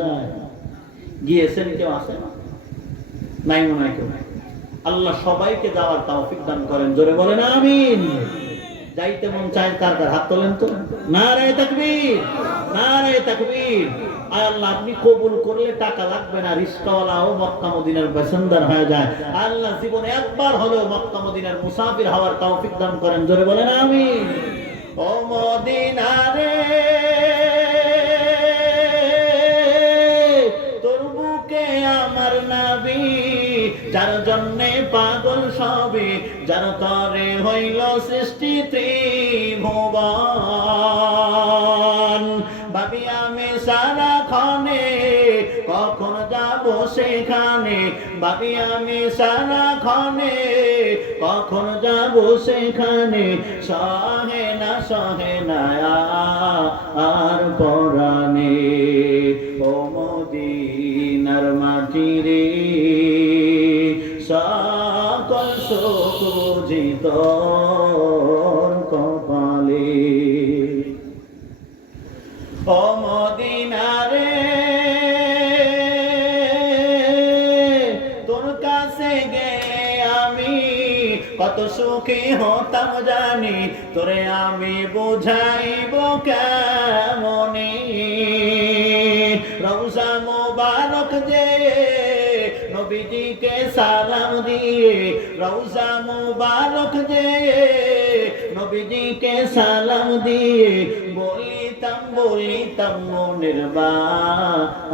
যায়? গিয়েছেন কেউ? আছে নাই মনে হয় কেউ। আল্লাহ সবাইকে যাওয়ার তৌফিক দান করেন, জোরে বলেন আমিন। যাইতে মন চায় কার কার? হাত তোলেন তো। নারায়ে তাকবীর, নারায়ে তাকবীর। আয় আল্লাহ, আপনি কবুল করলে টাকা লাগবে না, রিস্কাওয়ালাও মক্কা মদিনার বাসিন্দা হয়ে যায়। আল্লাহ জীবনে একবার হলেও মক্কা মদিনার মুসাফির হওয়ার তৌফিক দান করেন, জোরে বলেন আমিন। ও মদিনা রে, তোর বুকে আমার নবী, যার জন্যে পাগল সবে, যার তরে হইল সৃষ্টি ত্রিভুবন। ভাবি আমি সারাক্ষণে কখন যাব সেখানে, ভাবি আমি সারাক্ষণে কখন যাব সেখানে। সহে না আর পরাণে, ও মদিনার মাটি রে, সকল সুখ বুঝি তোর কপালে। ও মদিনা রে, তোর কাছে গেলে আমি কত সুখী হতাম জানি, তোরে আমি বুঝাইব কেমনে। রওজা মুবারক যে নবীজিকে সালাম দিয়ে, রওজা মুবারক যে নবীজিকে সালাম দিয়ে, বলিতাম মনের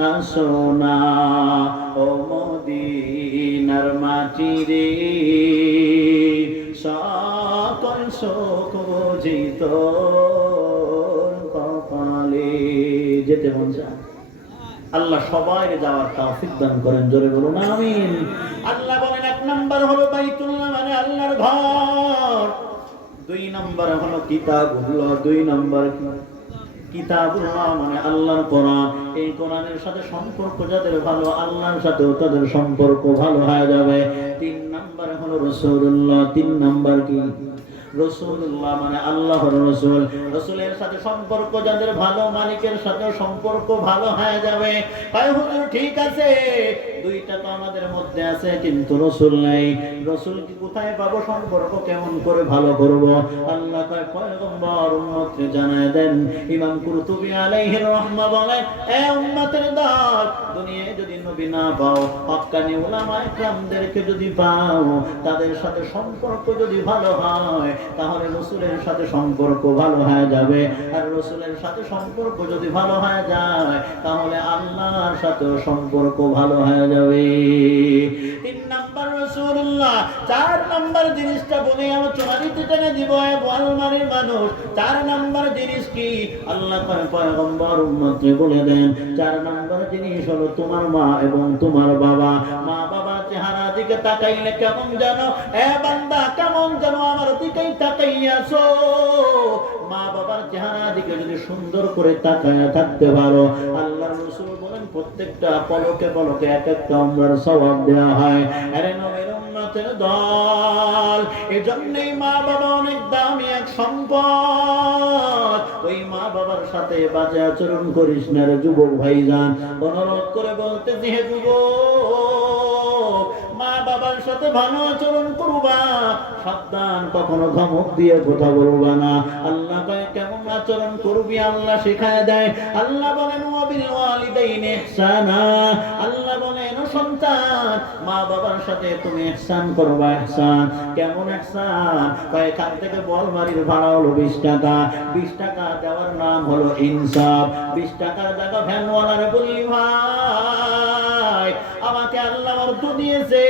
বাসনা। ও মদিনার মাটি রে, সকল সুখ বুঝি তোর কপালে। যেতে মন চায়? আল্লাহ সবাই যাওয়ার তৌফিক দান করেন, জোরে বলুন আমিন। আল্লাহ বলেন, এক নাম্বার হলো বাইতুল্লাহ মানে আল্লাহর ঘর, দুই নাম্বার হলো কিতাবুল্লাহ, দুই নাম্বার কিতাবুল্লাহ মানে আল্লাহর কোরআন। এই কোরআনের সাথে সম্পর্ক যাদের ভালো, আল্লাহর সাথেও তাদের সম্পর্ক ভালো হয়ে যাবে। তিন নাম্বার হলো রাসূলুল্লাহ, তিন নাম্বার কি? রাসূলুল্লাহ মানে আল্লাহর রাসূল। রাসূলের সাথে সম্পর্ক যাদের ভালো, মালিকের সাথে সম্পর্ক ভালো হয়ে যাবে। ভাই হুজুর ঠিক আছে, দুইটা তো আমাদের মধ্যে আছে কিন্তু রাসূল নাই। রাসূল কি কোথায় পাবো? সম্পর্ক কেমন করে ভালো করব? আল্লাহ কয় পয়গম্বর উম্মতকে জানায় দেন। ইমাম কুরতুবী আলাইহির রাহমাহ বলেন, এ উম্মতের দল, দুনিয়ায় যদি নবী না পাও, হক্কানি উলামায়ে কেরামদেরকে যদি পাও, তাদের সাথে সম্পর্ক যদি ভালো হয়, তাহলে রাসূলের সাথে সম্পর্ক ভালো হয়ে যাবে। আর রাসূলের সাথে সম্পর্ক যদি ভালো হয়ে যায়, তাহলে আল্লাহর সাথেও সম্পর্ক ভালো হয়ে যাবে। তিন নাম্বার রাসূলুল্লাহ। চার নাম্বার জিনিসটা বলে আলোচনা দিতে টেনে দিব বোয়ালমারির মানুষ। চার নাম্বার জিনিস কি? আল্লাহ পয়গম্বর উম্মতকে বলে দেন, চার নাম্বার জিনিস হলো তোমার মা এবং তোমার বাবা। মা বাবার চেহারা দিকে তাকাইলে কেমন জানো? এ বান্দা, কেমন জানো আমার দিকেই তাকাইয়াছো? মা বাবার চেহারা দিকে যদি সুন্দর করে তাকায়া থাকতে পারো, আল্লাহর রাসূল বলেন প্রত্যেকটা পলকে পলকে এক একটা উমরার সওয়াব দেওয়া হয়। আরে নবীর উম্মতের দল, এজন্যই মা বাবা অনেক দামি এক সম্পদ। ওই মা বাবার সাথে বাজে আচরণ করিস না রে যুবক ভাইজান। অনুরোধ করে বলতেছি, হে যুবক, মা বাবার সাথে ভালো আচরণ করবা, সাবধান, কখনো ধমক দিয়ে কথা বলবা না। আল্লাহ কয় কেমন আচরণ করবি, আল্লাহ শেখায় দেয়। আল্লাহ বলেন ওয়াবিল ওয়ালিদাইনি ইহসানা। আল্লাহ বলেন ও সন্তান, মা বাবার সাথে তুমি ইহসান করবা। ইহসান কেমন ইহসান? কয় এখান থেকে বলমারির ভাড়া হলো 20 টাকা। 20 টাকা দেওয়ার নাম হলো ইনসাফ। 20 টাকার জায়গা ভ্যানওয়ালারে বললি, ভাই আমাকে আল্লাহ অর্থ দিয়েছে,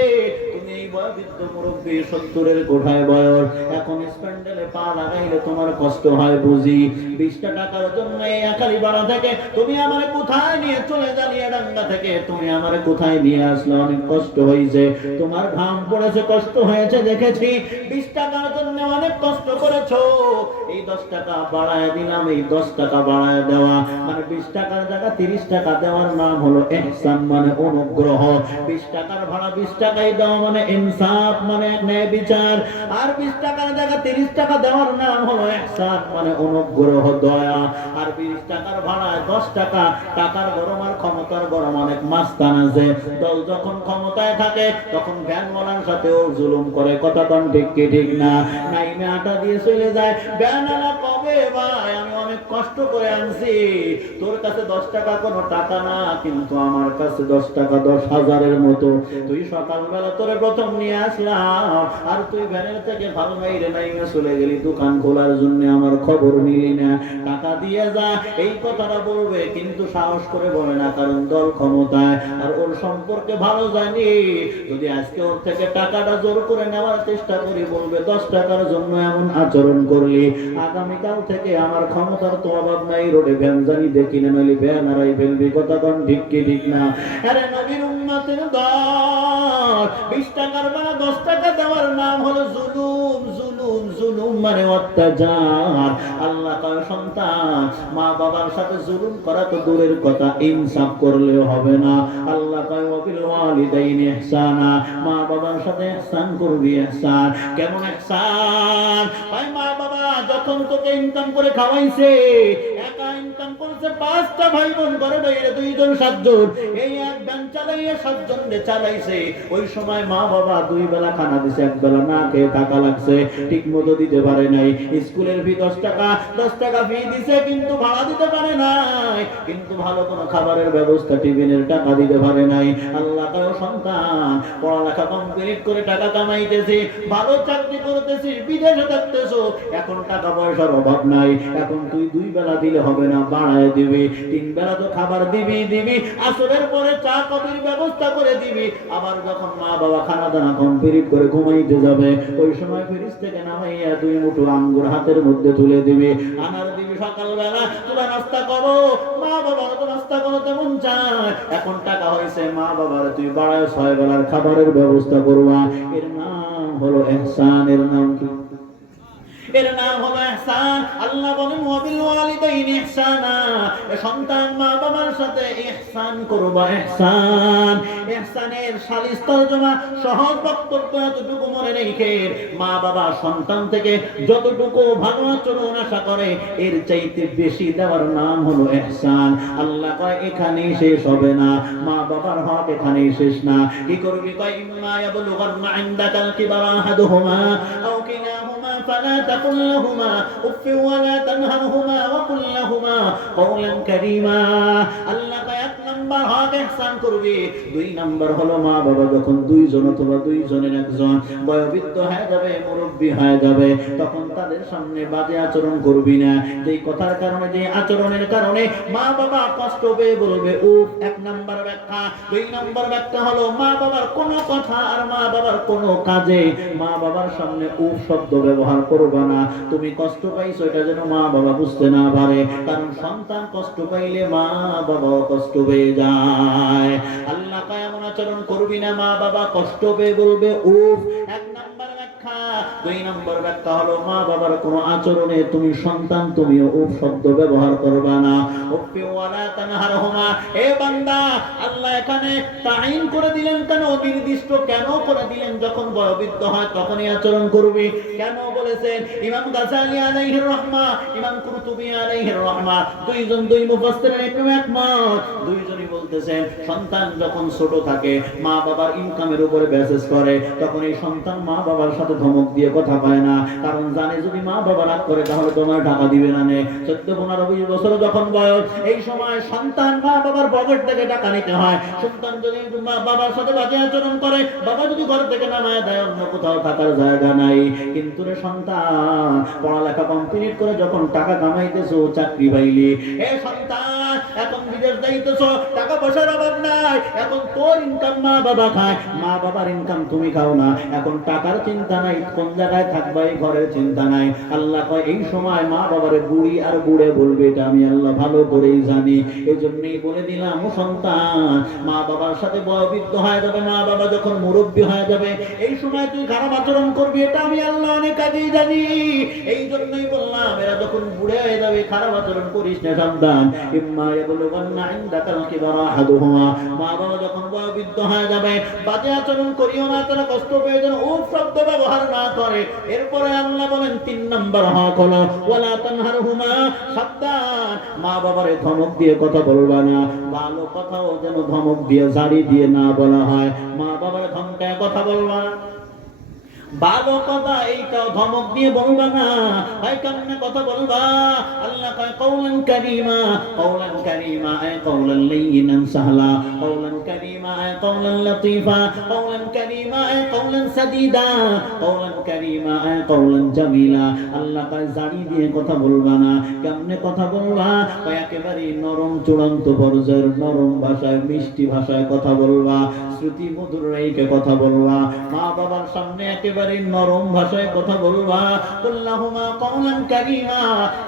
তুমি এই বয়োবৃদ্ধ মুরব্বী 70-এর কোঠায় বয়স, এখন স্প্যান্ডেলে পা লাগাইলে তোমার কষ্ট হয় বুঝি। 20 টাকার জন্য এই আকালি বাড়া থেকে তুমি আমারে কোথায় নিয়ে চলে জ্বালিয়ে ডাঙ্গা থেকে তুমি আমারে কোথায় নিয়ে আসলে, অনেক কষ্ট হয়েছে, তোমার ঘাম পড়েছে, কষ্ট হয়েছে দেখেছি। 20 টাকার জন্য অনেক কষ্ট করেছো, এই 10 টাকা বাড়ায় দিলাম। এই 10 টাকা বাড়ায় দেওয়া মানে 20 টাকার জায়গা 30 টাকা দেওয়ার নাম হলো ইহসান, মানে অনুগ্রহ। 20 টাকার ভাড়া 20 টাকাই দেওয়া মানে ইনসাফ, মানে এক ন্যায় বিচার। আর 20 টাকার জায়গা 30 টাকা দেওয়ার নাম হলো ইহসান, মানে অনুগ্রহ, দয়া। আর 20 টাকার ভাড়ায় 10 টাকা। টাকার গরম আর ক্ষমতার গরম অনেক মাস্তান আছে। দল যখন ক্ষমতায় থাকে তখন ভ্যানওয়ালার সাথেও জুলুম করে, কথা কোন ঠিক কি ঠিক না? নাইমে আটা দিয়ে চলে যায়। ভ্যানওয়ালা কবে ভাই আমি অনেক কষ্ট করে আনছি, তোর কাছে 10 টাকা কোনো টাকা না, কিন্তু আমার কাছে 10 টাকা 10,000-এর মতো। তুই সকালবেলা তোরে প্রথম নিয়ে আসলাম, আর তুই ভ্যানের থেকে ভালো নাইরে নাইমে চলে গেলি দোকান খোলার জন্য, আমার খবর নিলি না, টাকা দিয়ে যা, এই কথাটা বলবে কিন্তু সাহস করে বলে না, কারণ দল ক্ষমতায়। আর ওর সম্পর্কে ভালো জানি, যদি আজকে ওর থেকে টাকাটা জোর করে নেওয়ার চেষ্টা করি, বলবে 10 টাকার জন্য এমন আচরণ করলি, আগামীকাল থেকে আমার ক্ষমতার তো অভাব নাই, রোডে ভ্যান জানি দেখি না, নইলে ভ্যান হারাই ফেলবি, কথা কোন ঠিক কি ঠিক না? আরে নবীর উম্মতের দল 20 টাকার বেলা 10 টাকা দেওয়ার নাম হলো জুলুম। জুলুম জুলুম মানে অত্যাচার। আল্লাহ তার সন্তান মা বাবার সাথে জুলুম করা তো দূরের কথা, ইনসাফ করলেও হবে না। আল্লাহ কয় ওয়াবিল ওয়ালিদাইনি ইহসানা, মা বাবার সাথে ইহসান করবি। ইহসান কেমন ইহসান? ভাই মা বাবা যখন তোকে ইনকাম করে খাওয়াইছে, একা ইনকাম করছে, 5টা ভাই বোন করে বাইরে 2 জন 7 জন, এই এক ব্যান চালাইয়ে 7 জন রে চালাইছে। ওই সময় মা বাবা 2 বেলা খানা দিছে, 1 বেলা না খেয়ে টাকা লাগছে, ঠিক মতো দিতে পারে নাই। স্কুলের ফি 10 টাকা ফি দিছে, কিন্তু ভাড়া দিতে পারে নাই, কিন্তু ভালো কোনো খাবারের ব্যবস্থা, টিফিনের টাকা দিতে পারে নাই। আল্লাহ তার সন্তান পড়ালেখা কমপ্লিট করে টাকা কামাইতেছে, ভালো চাকরি করতেছিস, বিদেশে থাকতেছো, এখন টাকা পয়সার অভাব নাই, এখন তুই 2 বেলা দিলে হবে না, বাড়ায় দিবি, 3 বেলা তো খাবার দিবি, আসরের পরে চা কফির ব্যবস্থা করে দিবি। আবার যখন মা বাবা খানা দানা কমপ্লিট করে ঘুমাইতে যাবে, ওই সময় ফ্রিজ থেকে নামাইয়া 2 মুঠো আঙ্গুর হাতের মধ্যে তুলে দিবি, আনার দিবি। সকালবেলা তোরা নাস্তা করো, মা বাবা তো নাস্তা করো তেমন চায়, এখন টাকা হয়েছে, মা বাবার তুই বাড়ায় 6 বেলার খাবারের ব্যবস্থা করবা। এর নাম হলো ইহসান। এর নাম কি? এর নাম হলো ইহসান। আল্লাহ বলেন ওয়াবিল ওয়ালিদাইনি ইহসানা, সন্তান মা বাবার সাথে ইহসান করবা। ইহসান, ইহসানের শালিস তরজমা সহজ বক্তব্য এতটুকু মনে রেখে, মা বাবা সন্তান থেকে যতটুকু ভালো আচরণ আশা করে, এর চাইতে বেশি দেওয়ার নাম হলো ইহসান। আল্লাহ কয় এখানেই শেষ হবে না, মা বাবার হক এখানেই শেষ না। কি করবি? কয় ইম্মা ইয়াবলুগান্না ইনদাকাল কিবারা আহাদুহুমা আও কিলাহুমা ফালা তাকুল লাহুমা উফফিন ওয়ালা তানহারহুমা ওয়া কুল লাহুমা কওলান কারীমা। আল্লাহ কয় 1 নাম্বার হক ইহসান করবি। 2 নাম্বার হলো মা বাবা যখন 2 জন অথবা 2 জনের একজন বয়োবৃদ্ধ হয়ে যাবে, মুরব্বি হয়ে যাবে, তখন তাদের সামনে বাজে আচরণ করবি না। যেই কথার কারণে, যে আচরণের কারণে মা বাবা কষ্ট পেয়ে বলবে উফ। 1 নাম্বার ব্যাখ্যা। 2 নাম্বার ব্যাখ্যা হলো মা বাবার কোনো কথা আর মা বাবার কোনো কাজে মা বাবার সামনে উফ শব্দ ব্যবহার করবা না। তুমি কষ্ট পাইছো এটা যেন মা বাবা বুঝতে না পারে, কারণ সন্তান কষ্ট পাইলে মা বাবাও কষ্ট পেয়ে যায়। আল্লাহ কয় এমন আচরণ করবি না, মা বাবা কষ্ট পেয়ে বলবে উফ। 1 নাম্বার ব্যাখ্যা। 2 নাম্বার ব্যাখ্যা হলো মা বাবার কোনো আচরণে তুমি সন্তান তুমিও উফ শব্দ ব্যবহার করবা না। উফফি ওয়ালা তানহারহুমা। এ বান্দা, আল্লাহ এখানে তাইন করে দিলেন কেন? নির্দিষ্ট কেন করে দিলেন? যখন বয়োবৃদ্ধ হয় তখনই আচরণ করবি। কেন বলেছেন? ইমাম গাযালি আলাইহির রাহমা, ইমাম কুরতুবী আলাইহির রাহমা, 2 জন 2 মুফাসসিরের একমত। 2 জনই বলতেছেন সন্তান যখন ছোট থাকে, মা বাবার ইনকামের উপরে বেসিস করে, তখন এই সন্তান মা বাবার সাথে ধমক দিয়ে কথা পায় না, কারণ জানে যদি মা বাবা রাগ করে তাহলে তোমার টাকা দিবে না। 14-15-20 বছর যখন বয়স, এই সময় সন্তান মা বাবার পকেট থেকে টাকা নিতে হয়। সন্তান যদি মা বাবার সাথে বাজে আচরণ করে, বাবা যদি ঘর থেকে নামায় দেয়, অন্য কোথাও থাকার জায়গা নাই। কিন্তু রে সন্তান, পড়ালেখা কমপ্লিট করে যখন টাকা কামাইতেছো, চাকরি পাইলি, এ সন্তান এখন বিদেশ যাইতেছো, টাকা পয়সার অভাব নাই, এখন তোর ইনকাম মা বাবা খায়, মা বাবার ইনকাম তুমি খাও না, এখন টাকার চিন্তা নাই, কোন জায়গায় থাকবা এই ঘরের চিন্তা নাই। আল্লাহ কয় এই সময় মা বাবারে বুড়ি আর বুড়ে বলবে, এটা আমি আল্লাহ ভালো করেই জানি। এই জন্যই বলে দিলাম ও সন্তান, মা বাবার সাথে বয়োবৃদ্ধ হয়ে যাবে, মা বাবা যখন মুরব্বী হয়ে যাবে, এই সময় তুই খারাপ আচরণ করবি, এটা আমি আল্লাহ অনেক আগেই জানি। এই জন্যই বললাম এরা যখন বুড়ে হয়ে যাবে খারাপ আচরণ করিস না সন্তান। ইম্মা ইয়াবলুগান্না ইনদাকাল কিবারা আহাদুহুমা, মা মা বাবা যখন বয়োবৃদ্ধ হয়ে যাবে বাজে আচরণ করিও না, তারা কষ্ট পেয়ে যেন ও শব্দ ব্যবহার না করে। এরপরে আল্লাহ বলেন 3 নম্বর হক হলো ওয়ালা তানহারহুমা, সাবধান, মা বাবারে ধমক দিয়ে কথা বলবা না। ভালো কথাও যেন ধমক দিয়ে ঝাড়ি দিয়ে না বলা হয়। মা বাবারে ধমকায় কথা বলবা না, ভালো কথা এইটাও ধমক দিয়ে বলবা না, ভাই কান্না কথা বলবা। আল্লাহ কয় কওলান কারীমা, কওলান কারীমা আয় কওলান লাইয়িনান সাহলা, কওলান কারীমা আয় কওলান লতীফা, কওলান কারীমা আয় কওলান সাদীদা, কওলান কারীমা আয় কওলান জামিলা। আল্লাহ কয় জানি দিয়ে কথা বলবা না। কেমনে কথা বলবা? কয় একেবারে নরম চূড়ান্ত পর্যায়ের নরম ভাষায় মিষ্টি ভাষায় কথা বলবা, শ্রুতি মধুর রেখে কথা বলবা। মা বাবার সামনে একেবারে নরম ভাষায় কথা বলবা। কুল্লাহুমা কওলান কারীমা,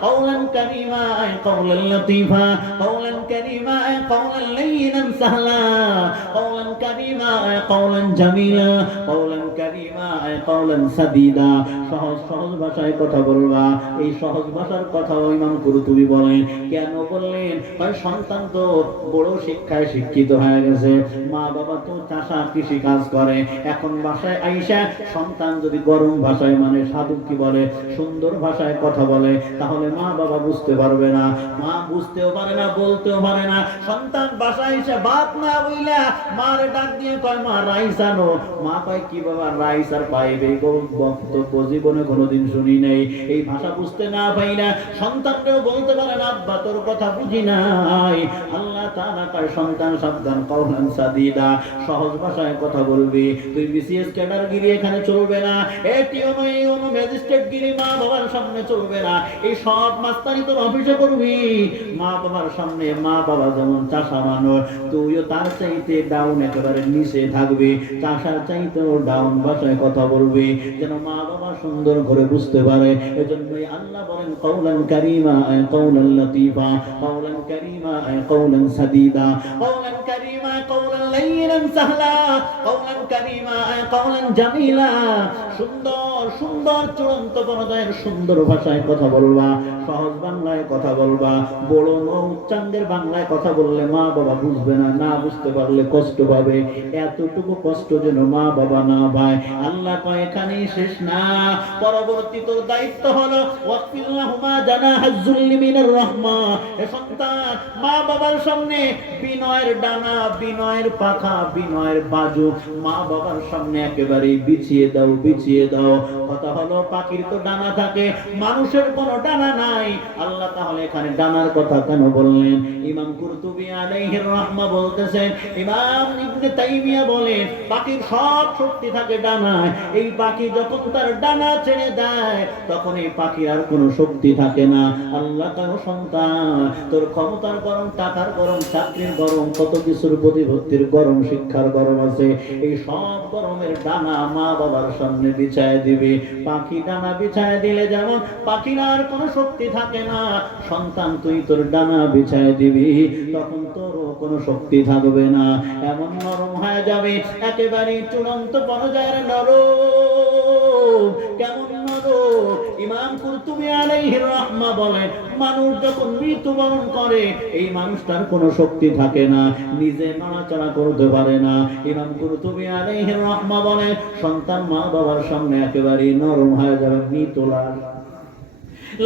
কওলান কারীমা আয় কওলান লতীফা, কওলান কারীমা আয় কওলান লাইয়িনান সাহলা, কওলান কারীমা আয় কওলান জামিলা, কওলান কারীমা আয় কওলান সাদীদা। সহজ সহজ ভাষায় কথা বলবা। এই সহজ ভাষার কথা ইমাম কুরতুবী বলেন। কেন বললেন? ভাই সন্তান তো বড় শিক্ষায় শিক্ষিত হয়ে গেছে, মা বাবা তো চাষা কৃষি কাজ করে, এখন বাসায় আইসা সন্তান যদি গরম ভাষায় মানে সাধু কি বলে সুন্দর ভাষায় কথা বলে, তাহলে মা বাবা বুঝতে পারবে না, মা বুঝতেও পারে না, বলতেও পারে না। সন্তান বাসায় এসে ভাত না বইলা মার ডাক দিয়ে কয় মা রাইস আনো, মা কয় কি বাবা রাইস আর পাইবে? বক্তব্য জীবনে কোনোদিন শুনি নেই। এই ভাষা বুঝতে না পাইলা সন্তানকেও বলতে পারে না আব্বা তোর কথা বুঝি নাই। আল্লাহ তাআলা কয় সন্তান সাবধান, কওলান সাদীদা, সহজ ভাষায় কথা বলবি। তুই বিসিএস ক্যাডার গিরি এখানে চলবে না, এটিও নয় কোনো ম্যাজিস্ট্রেট গিরি মা বাবার সামনে চলবে না। এই সব মাস্তানি তোর অফিসে করবি। মা বাবার সামনে মা বাবা যেমন চাষা মানুষ, তুইও তার চাইতে ডাউন একেবারে নিচে থাকবি, চাষার চাইতেও ডাউন ভাষায় কথা বলবি, যেন মা বাবা সুন্দর করে বুঝতে পারে। এজন্যই আল্লাহ বলেন কওলান কারীমা আয় কওলান লতীফা, কওলান কারীমা আয় কওলান সাদীদা, কওলান কারীমা কওলান লাইয়িনান সাহলা, কওলান কারীমা আয় কওলান জামিলা। সুন্দর সুন্দর চূড়ান্ত পর্যায়ের সুন্দর ভাষায় কথা বলবা, সহজ বাংলায় কথা বলবা। বড় উচ্চাঙ্গের বাংলায় কথা বললে মা বাবা বুঝবে না, না বুঝতে পারলে কষ্ট পাবে। এতটুকু কষ্ট যেন মা বাবা না পায়। আল্লাহ কয় এখানেই শেষ না, পরবর্তী তোর দায়িত্ব হলো ওয়াকফিল্লাহুমা জানাহাজ যুল্লি মিনার রাহমা। এ সন্তান মা বাবার সামনে বিনয়ের ডানা, বিনয়ের পাখা, বিনয়ের বাজু মা বাবার সামনে একেবারে বিছিয়ে দাও, বিছিয়ে দাও। কথা হলো পাখির তো ডানা থাকে, মানুষের কোনো ডানা নাই। আল্লাহ তাহলে এখানে ডানার কথা কেন বললেন? ইমাম কুরতুবী আলাইহির রাহমা বলতেছেন, ইমাম ইবনে তাইমিয়া বলেন পাখির সব শক্তি থাকে ডানায়। এই পাখি যখন তার ডানা ছেড়ে দেয় তখন এই পাখির আর কোনো শক্তি থাকে না। আল্লাহ কারো সন্তান তোর ক্ষমতার গরম, টাকার গরম, চাকরির গরম, কত কিছুর প্রতিপত্তির গরম, শিক্ষার গরম আছে, এই সব গরমের ডানা মা বাবার সামনে বিছায় দিবে। পাখি ডানা বিছায় দিলে যেমন পাখির আর কোনো শক্তি থাকে না, সন্তান তুই তোর ডানা বিছায় দিবি, তখন তোরও কোনো শক্তি থাকবে না। এমন নরম হয়ে যাবে, একেবারে চূড়ান্ত পর্যায়ের নরম। কেমন নরম? ইমাম কুরতুবী আলাইহির রাহমা বলেন মানুষ যখন মৃত্যুবরণ করে এই মানুষটার কোনো শক্তি থাকে না, নিজে নড়াচড়া করতে পারে না। ইমাম কুরতুবী আলাইহির রাহমা বলেন সন্তান মা বাবার সামনে একেবারে নরম হয়ে যাবে, মৃত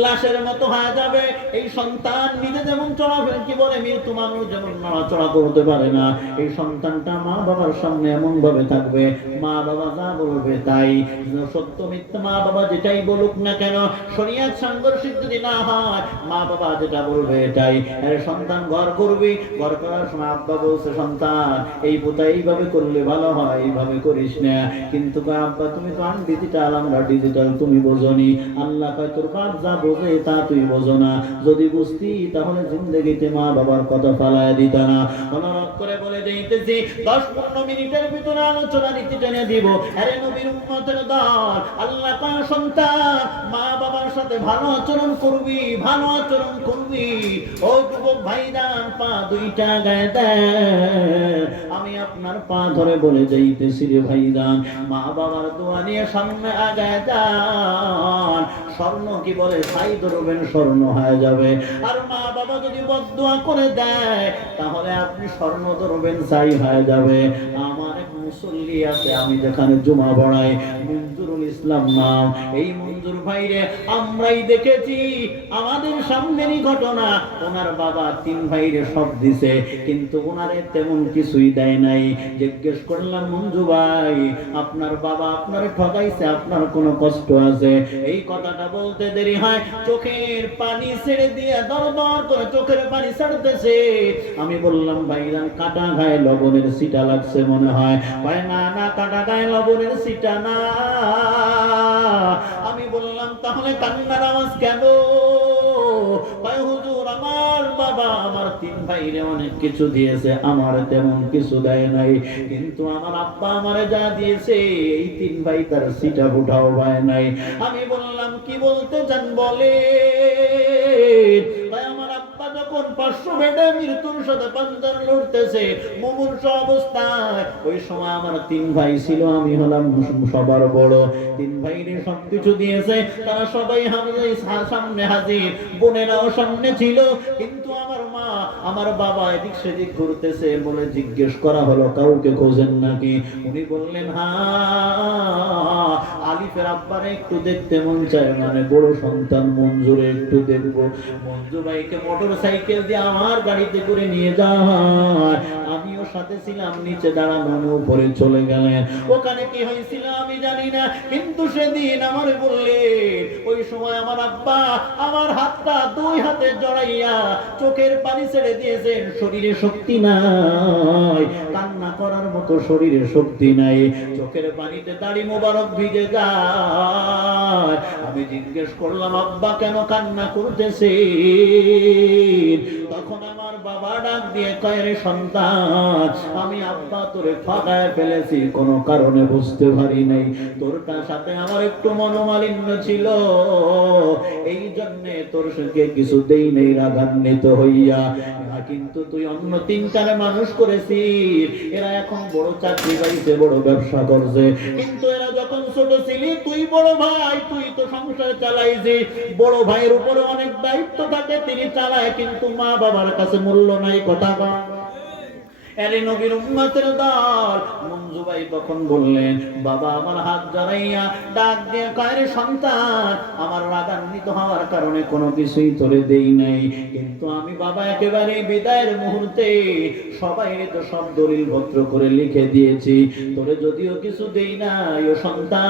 লাশের মতো হয়ে যাবে। এই সন্তান নিজে যেমন চলাফেরা কি বলে মৃত্যু মানুষ যেমন নড়াচড়া করতে পারে না, এই সন্তানটা মা বাবার সামনে এমন ভাবে থাকবে মা বাবা যা বলবে তাই, সত্য মিথ্যা মা বাবা যেটাই বলুক না কেন, শরীয়ত সাংঘর্ষিক যদি না হয় মা বাবা যেটা বলবে এটাই। আরে সন্তান ঘর করবি, ঘর করার সময় আব্বা বলছে সন্তান এই পোতা এইভাবে করলে ভালো হয়, এইভাবে করিস না, কিন্তু আব্বা তুমি তো ডিজিটাল, আমরা ডিজিটাল, তুমি বোঝনি। আল্লাহ কয় তোর বাপ যা বোঝে তা তুই বোঝো না, যদি বুঝতি তাহলে জিন্দেগিতে মা বাবার কথা ফালায় দিত না। অনুরোধ করে বলে দিতেছি 10-15 মিনিটের ভিতরে আলোচনা নীতি টেনে দিব। আরে নবীর উম্মতের দল, আল্লাহ তার সন্তান মা বাবার সাথে ভালো আচরণ করবি, ভালো আচরণ করবি। ও যুবক ভাইদান পা দুইটা গায়ে দেন, আমি আপনার পা ধরে বলে যাইতেছি রে ভাইজান, মা বাবার দোয়া নিয়ে সামনে আগায় যান। স্বর্ণ কি বলে ছাই ধরবেন, স্বর্ণ হয়ে যাবে। আর মা বাবা যদি বদদোয়া করে দেয় তাহলে আপনি স্বর্ণ ধরবেন, ছাই হয়ে যাবে। আমার এক মুসল্লি আছে, আমি যেখানে জুমা পড়াই, মঞ্জুরুল ইসলাম নাম। এই মঞ্জুর ভাইরে আমরাই দেখেছি, আমাদের সামনেরই ঘটনা। ওনার বাবা 3 ভাইরে সব দিছে, কিন্তু ওনারে তেমন কিছুই দেয় নাই। জিজ্ঞেস করলাম, মঞ্জু ভাই আপনার বাবা আপনারে ঠকাইছে, আপনার কোনো কষ্ট আছে? এই কথাটা বলতে দেরি হয়, চোখের পানি ছেড়ে দিয়ে দর দর করে চোখের পানি ছাড়তেছে। আমি বললাম, ভাইজান কাটা গায়ে লবণের ছিটা লাগছে মনে হয়। ভাই না না, কাটা গায়ে লবণের ছিটা না। আমি বললাম, তাহলে কান্নার আওয়াজ কেন? ভাই হুজুর, আমার বাবা আমার 3 ভাইরে অনেক কিছু দিয়েছে, আমার তেমন কিছু দেয় নাই। কিন্তু আমার আব্বা আমারে যা দিয়েছে এই 3 ভাই তার ছিটা ফুটাও পায় নাই। আমি বললাম, কি বলতে চান বলে? ভাই আমার আব্বা যখন 500 বেডে মৃত্যুর সাথে পাঞ্জার লড়তেছে মুমূর্ষ অবস্থায়, ওই সময় আমার 3 ভাই ছিল, আমি হলাম সবার বড়। 3 ভাইরে সবকিছু দিয়েছে, তারা সবাই সামনে হাজির, বোনেরাও সামনে ছিল। কিন্তু আমার মা আমার বাবা এদিক সেদিক ঘুরতেছে বলে জিজ্ঞেস করা হলো, কাউকে খোঁজেন নাকি? উনি বললেন, হ্যাঁ আলিফের আব্বারে একটু দেখতে মন চায়, মানে বড় সন্তান মঞ্জুরে একটু দেখবো। মঞ্জু ভাইকে মোটর সাইকেল দিয়ে আমার গাড়িতে করে নিয়ে যাওয়া হয়, আমিও সাথে ছিলাম, নিচে দাঁড়ানো, উপরে চলে গেলেন। ওখানে কি হয়েছিল আমি জানি না, কিন্তু সেদিন আমার বললে ওই সময় আমার আব্বা আমার হাতটা 2 হাতে জড়াইয়া চোখের পানি ছেড়ে দিয়েছেন। শরীরে শক্তি নাই, কান্না করার মতো শরীরে শক্তি নাই, চোখের পানিতে দাড়ি মোবারক ভিজে যায়। আমি জিজ্ঞেস করলাম, আব্বা কেন কান্না করতেছে? তখন আমার বাবা ডাক দিয়ে কয়, রে সন্তান, আমি আব্বা তোরে ফাঁকায় ফেলেছি, কোনো কারণে বুঝতে পারি নাই। তোর সাথে আমার একটু মনোমালিন্য ছিল, এই জন্যে তোর সঙ্গে কিছু দেই নেই রাগান্বিত হইয়া। কিন্তু তুই অন্য 3টারে মানুষ করেছিস, এরা এখন বড় চাকরি পাইছে, বড় ব্যবসা করছে। কিন্তু এরা যখন ছোট ছিলি, তুই বড় ভাই, তুই তো সংসার চালাইছি। বড় ভাইয়ের উপরে অনেক দায়িত্ব থাকে, তিনি চালায়, কিন্তু মা বাবার কাছে মূল্য নাই। কথা কয় এরে নবীর উম্মতের দল। মঞ্জু ভাই তখন বললেন, বাবা আমার হাত জড়াইয়া ডাক দিয়ে কয়, রে সন্তান, আমার রাগান্বিত হওয়ার কারণে কোনো কিছুই তোরে দেই নাই, কিন্তু আমি বাবা একেবারে বিদায়ের মুহূর্তে সবাই তো সব দলিল পত্র করে লিখে দিয়েছি, তোরে যদিও কিছু দেই নাই ও সন্তান,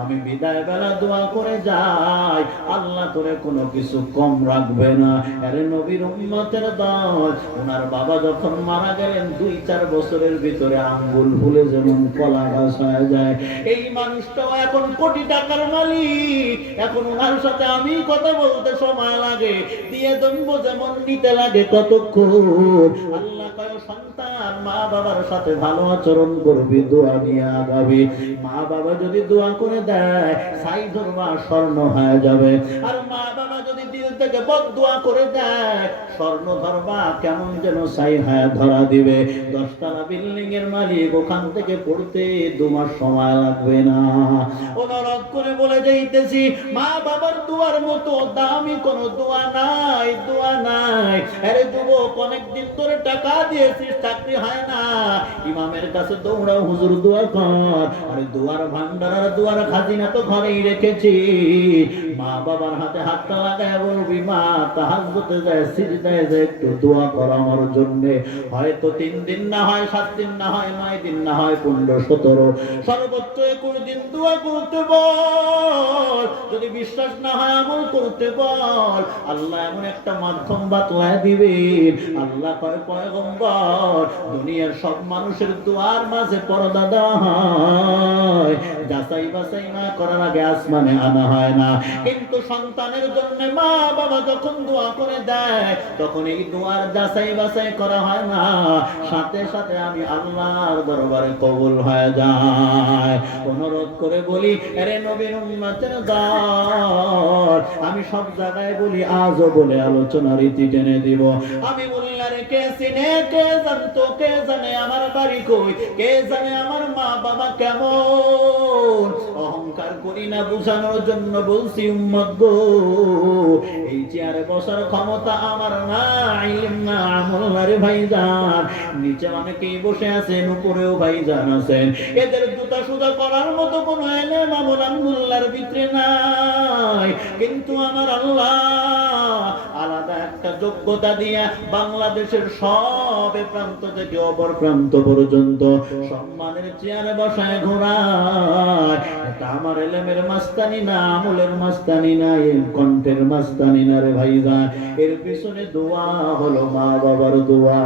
আমি বিদায় বেলা দোয়া করে যাই, আল্লাহ তোরে কোনো কিছু কম রাখবে না। আরে নবীর উম্মতের দল, ওনার বাবা যখন মারা গেলেন 2-4 বছরের ভিতরে আঙ্গুল ফুলে যেমন কলা গাছ হয়ে যায়, এই মানুষটাও এখন কোটি টাকার মালিক। এখন ওনার সাথে আমি কথা বলতে সময় লাগে, দিয়ে দম্ব যেমন নিতে লাগে কতক্ষণ। আল্লাহ কয়, সন্তান মা বাবার সাথে ভালো আচরণ করবি, দোয়া নিয়ে আগাবি। মা বাবা যদি দোয়া করে দেয়, ছাই ধরবা স্বর্ণ হয়ে যাবে। আর মা বাবা যদি দিল থেকে বদদোয়া করে দেয়, স্বর্ণ ধরবা কেমন যেন ছাই হয়ে ধরা দিবে। 10 তলা বিল্ডিং এর মালিক, ওখান থেকে পড়তে 2 মাস সময় লাগবে না। অনুরোধ করে বলে যাইতেছি, মা বাবার দোয়ার মতো দামি কোনো দোয়া নাই, দোয়া নাই। আরে যুবক, অনেকদিন ধরে টাকা দিয়েছিস, চাকরি হয় না, ইমামের কাছে দৌড়াও, হুজুর দোয়া কর। আরে দোয়ার ভান্ডার আর দোয়ার খাজিনা তো ঘরেই রেখেছি। মা বাবার হাতে হাতটা লাগায় বলবি, মা তাহাজ্জুদে যায়, সিজদায় যায়, একটু দোয়া কর আমার জন্য। হয়তো 3 দিন না হয়, 7 দিন না হয়, 9 দিন না হয়, 15, 17, সর্বোচ্চ 21 দিন দোয়া করতে বল। যদি বিশ্বাস না হয় আমল করতে বল, আল্লাহ এমন একটা মাধ্যম বাতলায় দিবেন। আল্লাহ কয়, পয়গম্বর, দুনিয়ার সব মানুষের দোয়ার মাঝে পর্দা দেওয়া হয়, যাচাই বাছাই না করার আগে আসমানে আনা হয় না। কিন্তু সন্তানের জন্য মা বাবা যখন দোয়া করে দেয়, তখন এই দোয়ার যাচাই বাছাই করা হয় না, সাথে সাথে আমি আল্লাহর দরবারে কবুল হয়ে যায়। অনুরোধ করে বলি, আরে নবীর উম্মতের দল, আমি সব জায়গায় বলি, আজও বলে আলোচনার ইতি টেনে দিব। আমি বলি, আরে কে চিনে, কে জানতো, কে জানে আমার বাড়ি কই, কে জানে আমার মা বাবা কেমন। অহংকার করি না, বুঝানোর জন্য বলছি উম্মত গো, এই চেয়ারে বসার ক্ষমতা আমার না, ইলম না, আমল না রে ভাইজান। নিচে অনেকেই বসে আছেন, উপরেও ভাইজান আছেন, এদের জুতা সুজা করার মতো কোনো এলেম আমল আল্লাহর ভিতরে নাই। কিন্তু আমার আল্লাহ আলাদা একটা যোগ্যতা দিয়া বাংলাদেশের সব প্রান্ত থেকে অপর প্রান্ত পর্যন্ত সম্মানের চেয়ারে বসায় ঘোরায়। এটা আমার এলেমের মাস্তানি না, আমলের মাস্তানি না, এর কণ্ঠের মাস্তানি না রে ভাইজান। এর পিছনে দোয়া হলো মা বাবার দোয়া।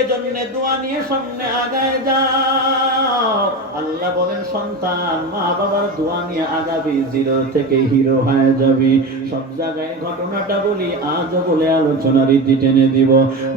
এজন্য দোয়া নিয়ে সামনে আগায় যাও। আল্লাহ বলেন, সন্তান মা বাবার দোয়া নিয়ে আগাবি, জিরো থেকে হিরো হয়ে যাবি। সব জায়গায় ঘটনাটা বলি, আজও বলে আলোচনার রীতি টেনে দিব।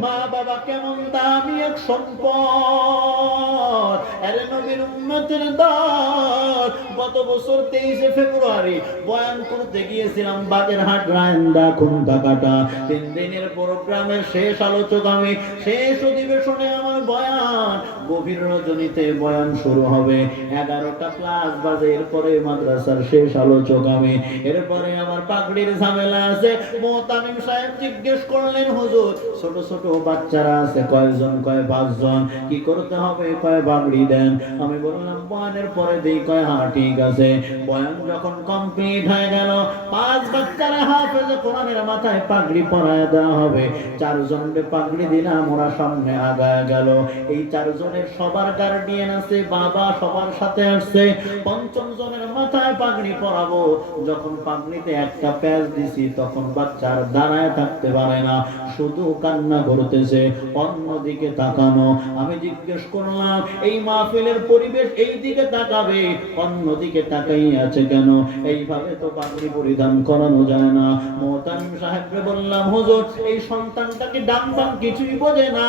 মা বাবা কেমন দামি এক সম্পদ। আরে নবীর উম্মতের দল, গত বছর 23শে ফেব্রুয়ারি বয়ান করতে গিয়েছিলাম বাগেরহাট রায়ন্দা খুন্তাকাটা। 3 দিনের প্রোগ্রামের শেষ আলোচক আমি। শেষ অধিবেশনে আমার বয়ান, গভীর রজনীতে বয়ান শুরু হবে 11টা প্লাস বাজে। এরপরে মাদ্রাসার শেষ আলোচক আমি। এরপরে আমার পাগড়ির ঝামেলা আছে। মোহতামিম সাহেব জিজ্ঞেস করলেন, হুজুর ছোট ছোট বাচ্চারা আছে কয়জন? কয় 5 জন। কি করতে হবে? কয় পাগড়ি দেন। আমি বললাম বয়ানের পরে দেই। কয় হ্যাঁ ঠিক আছে। বয়ান যখন কমপ্লিট হয়ে গেল, 5 বাচ্চারা হাফেজে কোরআনের মাথায় পাগড়ি পরায় দেওয়া হবে। 4 জনকে পাগড়ি দিলাম, ওরা সামনে আগায় গেল। এই 4 জনের সবার গার্ডিয়ান আছে, বাবা সবার সাথে আসছে। 5ম জনের মাথায় পাগড়ি পরাবো। যখন পাগড়িতে একটা প্যাচ দিছি, তখন বাচ্চার দাঁড়ায় থাকতে পারে না, শুধু কান্না করতেছে, অন্যদিকে তাকানো। আমি জিজ্ঞেস করলাম, এই মাহফিলের পরিবেশ এই দিকে তাকাবে, অন্যদিকে তাকাই আছে কেন? এইভাবে তো পাগড়ি পরিধান করানো যায় না। মোহতামিম সাহেবকে বললাম, হুজুর এই সন্তানটাকে ডান বাম কিছুই বোঝে না।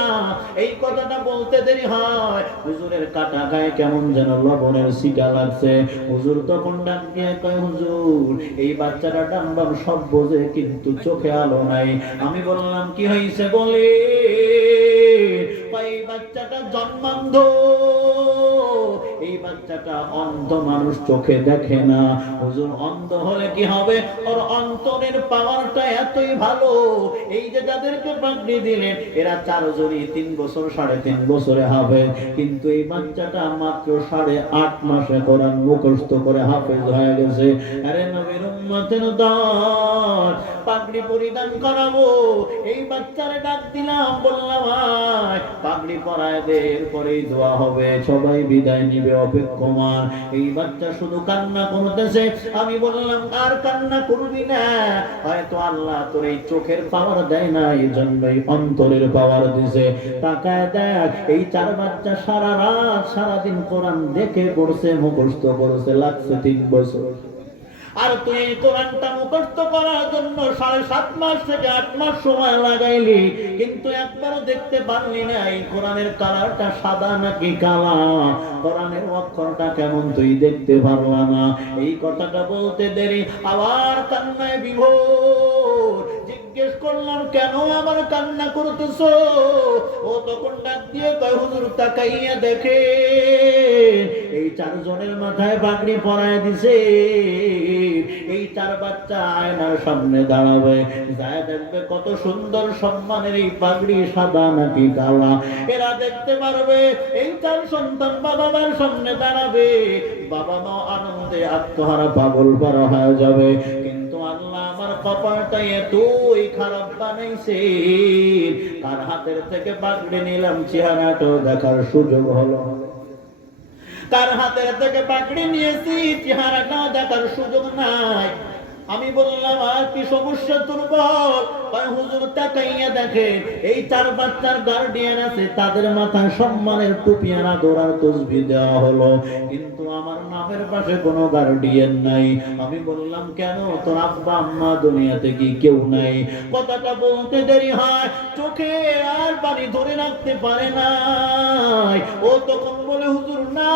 এই কথাটা বলতে দেরি হয়, হুজুরের কাটা গায়ে কেমন যেন লবণের ছিটা লাগছে। হুজুর তখন ডাক দিয়ে কয়, হুজুর এই বাচ্চাটা ডান বাম সব বোঝে, কিন্তু চোখে আলো নাই। আমি বললাম কি হয়েছে বলে? এই বাচ্চাটা জন্মান্ধ। এই বাচ্চাটা অন্ধ, মানুষ চোখে দেখে না। হুজুর অন্ধ হলে কি হবে? ওর অন্তরের পাওয়ারটা এতই ভালো। এই যে যাদেরকে পাগড়ি দিলেন, এরা 4 জনই 3 বছর 3.5 বছরে হাফেজ। কিন্তু এই বাচ্চাটা মাত্র 8.5 মাসে কোরআন মুখস্থ করে হাফেজ হয়ে গেছে। আরে নবীর উম্মতের দল, পাগড়ি পরিধান করাবো। এই বাচ্চারে ডাক দিলাম, বললাম আয় পাগড়ি পরায় দে, এরপরেই দোয়া হবে। সবাই বিদায় নিবে অপেক্ষমান। এই বাচ্চা শুধু কান্না করতেছে। আমি বললাম আর কান্না করবি না, হয়তো আল্লাহ তোর এই চোখের পাওয়ার দেয় না, এই জন্যই অন্তরের পাওয়ার দিছে। তাকায় দেখ, এই 4 বাচ্চা সারা রাত সারাদিন কোরআন দেখে পড়ছে, মুখস্থ করেছে, লাগছে 3 বছর। আর তুই এই কোরআনটা মুখস্থ করার জন্য 7.5 মাস থেকে 8 মাস সময় লাগাইলি, কিন্তু একবারও দেখতে পারলি না এই কোরআনের কালারটা সাদা নাকি কালা, কোরআনের অক্ষরটা কেমন তুই দেখতে পারলা না। এই কথাটা বলতে দেরি, আবার কান্নায় বিভোর। জিজ্ঞেস করলাম কেন আমার কান্না করতেছো? ও তখন ডাক দিয়ে কয়, হুজুর তাকাইয়া দেখে এই 4 জনের মাথায় পাগড়ি পরায় দিছে। এই 4 বাচ্চা আয়নার সামনে দাঁড়াবে, যায় দেখবে কত সুন্দর সম্মানের এই পাগড়ি সাদা নাকি কালা। এরা দেখতে পারবে। এই 4 সন্তান বাবা মার সামনে দাঁড়াবে, বাবা মা আনন্দে আত্মহারা পাগল করা হয়ে যাবে। কিন্তু আল্লাহ আমার কপালটা এতই খারাপ বানাইছে, তার হাতের থেকে পাগড়ি নিলাম, চেহারাটাও দেখার সুযোগ হলো। তার হাতের থেকে পাগড়ি নিয়েছি, চেহারাটাও দেখার সুযোগ নাই। আমি বললাম আর কি সমস্যা তোর বল? হুজুর তাকাইয়া দেখেন, এই 4 বাচ্চার গার্ডিয়ান আছে, তাদের মাথায় সম্মানের টুপি আর আদর আর তসবিহ দেওয়া হলো, কিন্তু আমার নামের পাশে কোনো গার্ডিয়ান নাই। আমি বললাম কেন? তোর আব্বা আম্মা দুনিয়াতে কি কেউ নাই? কথাটা বলতে দেরি হয়, চোখে আর পানি ধরে রাখতে পারে না। ও তখন বলে, হুজুর না,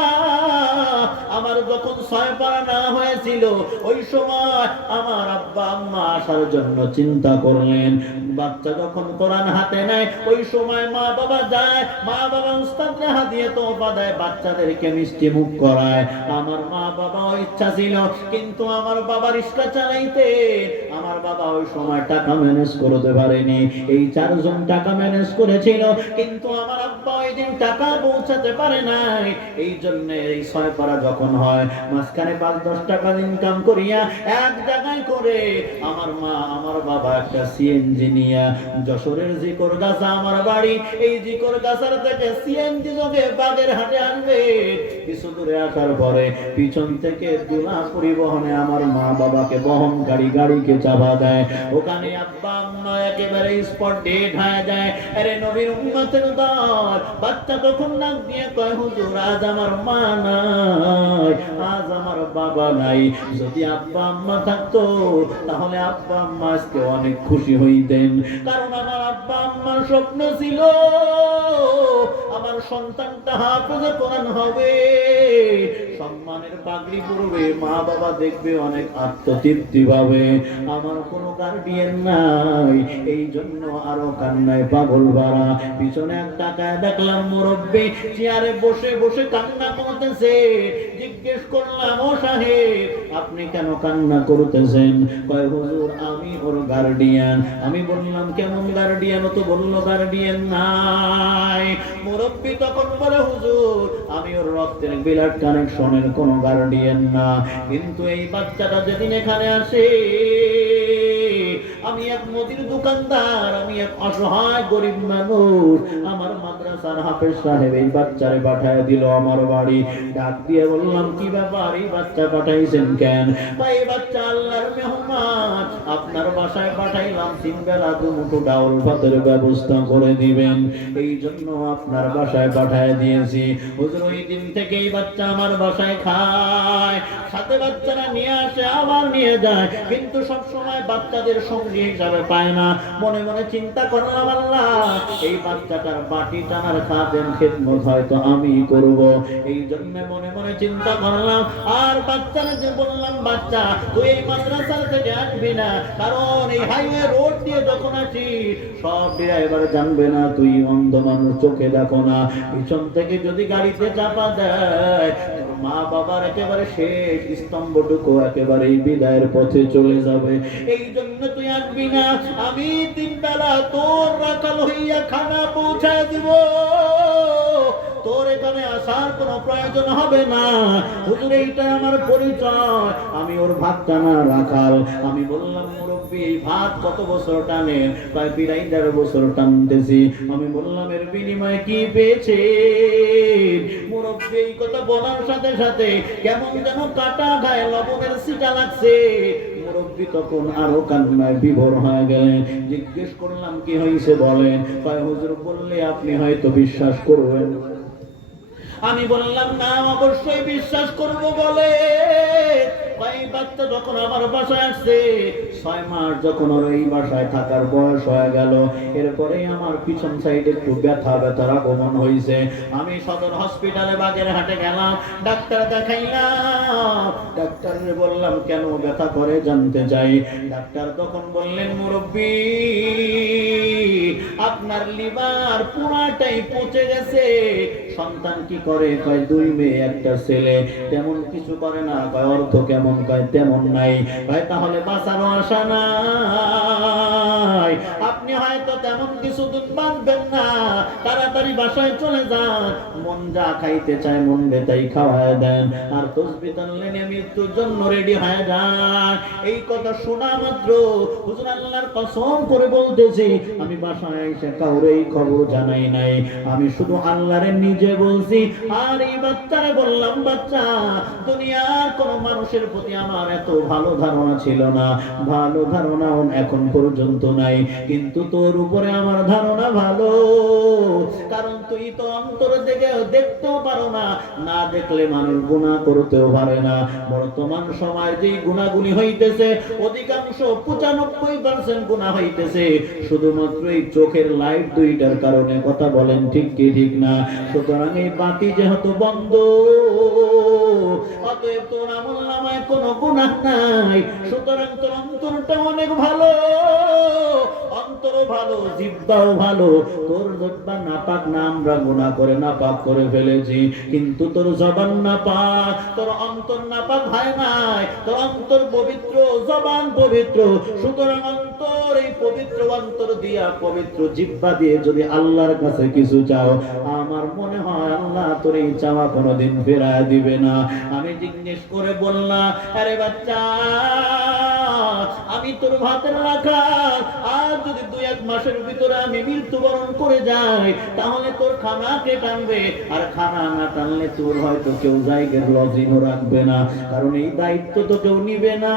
আমার যখন 6 পারা না হয়েছিল, ওই সময় আমার আব্বা আম্মা আসার জন্য চিন্তা করলেন। দিলেন। বাচ্চা যখন কোরআন হাতে নেয় ওই সময় মা বাবা যায়, মা বাবা উস্তাদরা হাদিয়ে তোফা দেয়, বাচ্চাদেরকে মিষ্টি মুখ করায়। আমার মা বাবাও ইচ্ছা ছিল, কিন্তু আমার বাবা রিক্সা চালাইতে, আমার বাবা ওই সময় টাকা ম্যানেজ করতে পারেনি। এই চারজন টাকা ম্যানেজ করেছিল, কিন্তু আমার আব্বা ওই দিন টাকা পৌঁছাতে পারে নাই। এই জন্য এই 6 পারা যখন হয়, মাঝখানে 5-10 টাকা ইনকাম করিয়া এক জায়গায় করে আমার মা আমার বাবা একটা সিএনজি নিয়ে যশোরের জিকর গাছা আমার বাড়ি, এই জিকর গাছার থেকে সিএনজি যোগে বাগেরহাটে আনবে। কিছু দূরে আসার পরে পিছন থেকে দুলা পরিবহনে আমার মা বাবাকে বহনকারী গাড়িকে চাপা দেয়। ওখানে আব্বা আম্মা একেবারে স্পট ডেড হয়ে যায়। আরে নবীর উম্মতের দল, বাচ্চা তখন নাক দিয়ে কয়, হুজুর আজ আমার মা নাই, আজ আমার বাবা নাই। যদি আব্বা আম্মা থাকতো তাহলে আব্বা আম্মা আজকে অনেক খুশি হইতেন, কারণ আমার আব্বা আম্মার স্বপ্ন ছিল আমার সন্তানটা হাফেজে কোরআন হবে, সম্মানের পাগড়ি পরবে, মা বাবা দেখবে, অনেক আত্মতৃপ্তি পাবে। আমার কোনো গার্ডিয়ান নাই, এই জন্য আরো কান্নায় পাগল ভরা। পিছনে এক টাকায় দেখলাম মুরব্বী চেয়ারে বসে বসে কান্না করতেছে। জিজ্ঞেস করলাম, ও সাহেব আপনি কেন কান্না করতেছেন? কয়, হুজুর আমি ওর গার্ডিয়ান। আমি বললাম, কেমন গার্ডিয়ান? ও তো বললো গার্ডিয়ান নাই। মুরব্বী তখন বলে, হুজুর আমি ওর রক্তের ব্লাড কানেকশনের কোনো গার্ডিয়ান না, কিন্তু এই বাচ্চাটা যেদিন এখানে আসে, আমি এক মুদির দোকানদার, আমি এক অসহায় গরিব মানুষ, আমার মাদ্রাসার হাফেজ সাহেব এই বাচ্চারে পাঠায় দিল আমার বাড়ি। ডাক দিয়ে বললাম, কি ব্যাপার, এই বাচ্চা পাঠাইছেন কেন? ভাই এই বাচ্চা আল্লাহর মেহমান, আপনার বাসায় পাঠাইলাম, 3 বেলা 2 মুঠো ডাউল ভাতের ব্যবস্থা করে দিবেন, এই জন্য আপনার বাসায় পাঠায় দিয়েছি। হুজুর ওই দিন থেকে এই বাচ্চা আমার বাসায় খায়, সাথে বাচ্চারা নিয়ে আসে আবার নিয়ে যায়, কিন্তু সব সময় বাচ্চাদের সঙ্গে হিসাবে পায় না। মনে মনে চিন্তা করলাম, আল্লাহ এই বাচ্চাটার বাটি টানার খাদেম খেদমত হয়তো আমি করব, এই জন্য মনে মনে চিন্তা করলাম। আর বাচ্চারা যে বললাম, বাচ্চা তুই এই মাদ্রাসা থেকে আসবি না, কারণ এই হাইওয়ে রোড দিয়ে যখন আসিস সব ড্রাইভার জানবে না তুই অন্ধ মানুষ, চোখে দেখো না, পিছন থেকে যদি গাড়িতে চাপা দেয় মা বাবার একেবারে শেষ স্তম্ভটুকু একেবারে বিদায়ের পথে চলে যাবে, এই জন্য তুই আসবি না। আমি 3 বেলা তোর রাখাল হইয়া খানা পৌঁছায় দিব, তোর এখানে আসার কোনো প্রয়োজন হবে না। হুজুর এইটা আমার পরিচয়, আমি ওর ভাত টানা রাখাল। আমি বললাম, মুরব্বী এই ভাত কত বছর টানেন? প্রায় 1.5 বছর টানতেছি। আমি বললাম, এর বিনিময়ে কি পেয়েছে? মুরব্বী এই কথা বলার সাথে সাথে কেমন যেন কাটা গায়ে লবণের ছিটা লাগছে। মুরব্বী তখন আরো কান্নায় বিভোর হয়ে গেলেন। জিজ্ঞেস করলাম, কি হয়েছে বলেন? কয়, হুজুর বললে আপনি হয়তো বিশ্বাস করবেন। আমি বললাম, না অবশ্যই বিশ্বাস করব। বলে এই বাচ্চা যখন আমার বাসায় আসছে, 6 মাস যখন ওর এই বাসায় থাকার বয়স হয়ে গেল, এরপরে আমার পিছন সাইডে একটু ব্যথার আগমন হয়েছে। আমি সদর হসপিটালে বাগেরহাটে গেলাম, ডাক্তার দেখাইলাম। ডাক্তারকে বললাম, কেন ব্যথা করে জানতে চাই। ডাক্তার তখন বললেন, মুরব্বী আপনার লিভার পুরাটাই পচে গেছে। সন্তান কি করে? কয় 2 মেয়ে 1 ছেলে। তেমন কিছু করে না। কয় অর্থ কেমন? কয় তেমন নাই। কয় তাহলে বাঁচানো আশা নাই, আপনি হয়তো তেমন কিছু দুধ বাঁধবেন না, তাড়াতাড়ি বাসায় চলে যান, মন যা খাইতে চায় মন বেতাই খাওয়ায় দেন, আর তসবিহ টানলে মৃত্যুর জন্য রেডি হয়ে যান। এই কথা শোনা মাত্র হুজুর আল্লাহর কসম করে বলতেছি, আমি বাসায় এসে কাউরে এই খবর জানাই নাই, আমি শুধু আল্লাহরে নিজে বলছি। আর এই বাচ্চারে বললাম, বাচ্চা দুনিয়ার কোন মানুষের প্রতি আমার এত ভালো ধারণা ছিল না, ভালো ধারণাও এখন পর্যন্ত নাই, কিন্তু তোর উপরে আমার ধারণা ভালো, কারণ তুই তো অন্তর থেকে দেখতেও পারো না, না দেখলে মানুষ গুনাহ করতেও পারে না। বর্তমান সময় যে গুনাহগুলি হইতেছে অধিকাংশ 95% গুনাহ হইতেছে শুধুমাত্র এই চোখের লাইট দুইটার কারণে। কথা বলেন ঠিক কি ঠিক না? সুতরাং এই বাতি যেহেতু বন্ধ, অতএব তোর আমলনামায় কোনো গুনাহ নাই, সুতরাং তোর অন্তরটা অনেক ভালো। অন্তরও ভালো, জিহ্বাও ভালো। তোর জিহ্বা নাপাক না, আমরা গুনাহ করে নাপাক করে ফেলেছি, কিন্তু তোর জবান নাপাক, তোর অন্তর নাপাক হয় নাই। তোর অন্তর পবিত্র, জবান পবিত্র। সুতরাং অন্তর, এই পবিত্র অন্তর দিয়া, পবিত্র জিহ্বা দিয়ে যদি আল্লাহর কাছে কিছু চাও, আমার মনে হয় আল্লাহ তোর এই চাওয়া কোনোদিন ফেরায় দিবে না। আমি জিজ্ঞেস করে বললাম, আরে বাচ্চা, আমি তোর ভাতের রাখাল, আর যদি 2-1 মাসের ভিতরে আমি মৃত্যুবরণ করে যাই, তাহলে তোর খানা কে টানবে? আর খানা না টানলে তোর হয়তো কেউ জায়গার লজিংও রাখবে না, কারণ এই দায়িত্ব তো কেউ নিবে না।